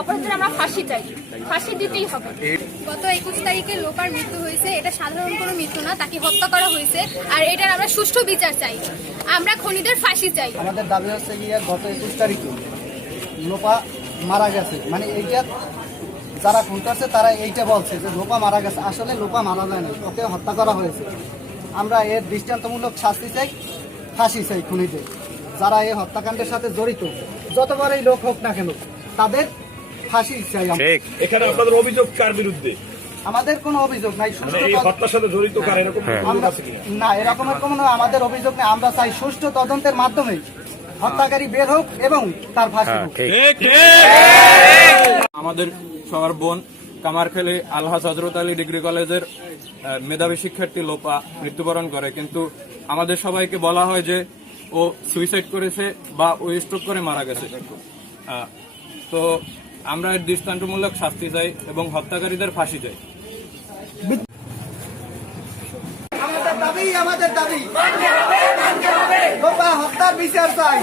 অপরাধীদের আমরা ফাঁসি চাই, ফাঁসি দিতেই হবে। গত 21 তারিখে লোপার মৃত্যু হয়েছে, এটা সাধারণ কোনো মৃত্যু না, তাকে হত্যা করা হয়েছে। আর এটার আমরা সুষ্ঠু বিচার চাই, আমরা খুনিদের ফাঁসি চাই। আমাদের দাবি হচ্ছে গিয়ে গত 21 তারিখে লোপা মারা গেছে, মানে এইটা যারা খুন করছে তারা এইটা বলছে যে লোপা মারা গেছে, আসলে লোপা মারা যায় না, ওকে হত্যা করা হয়েছে। আমরা এর দৃষ্টান্তমূলক শাস্তি চাই, ফাঁসি চাই খুনিদের। যারা এই হত্যাকাণ্ডের সাথে জড়িত যত বড়ই লোক হোক না কেন তাদের ফাঁসি চাই। এখানে আপনাদের অভিযোগ কার বিরুদ্ধে? আমাদের কোনো অভিযোগ নাই, এই হত্যার সাথে জড়িত কার এরকম না, এরকমের কোনো আমাদের অভিযোগ নেই। আমরা চাই সুষ্ঠু তদন্তের মাধ্যমে হত্যাকারী বের হোক এবং তার ফাঁসি হোক। আমাদের সবার বোন কামারখালী আলহাজ হযরত আলী ডিগ্রি কলেজের মেধাবী শিক্ষার্থী লোপা মৃত্যুবরণ করে, কিন্তু আমাদের সবাইকে বলা হয় যে ও সুইসাইড করেছে বা ও স্ট্রোক করে মারা গেছে। তো আমরা এর দৃষ্টান্তমূলক শাস্তি চাই এবং হত্যাকারীদের ফাঁসি চাই। আমাদের দাবি লোপা হত্যার বিচার চাই,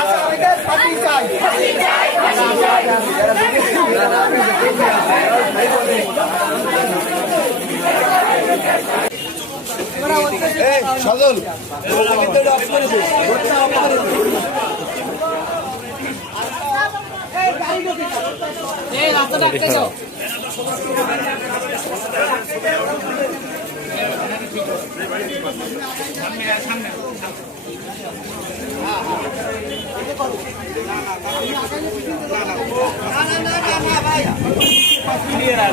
আসামিদের ফাঁসি চাই। সজল ক্লিয়ার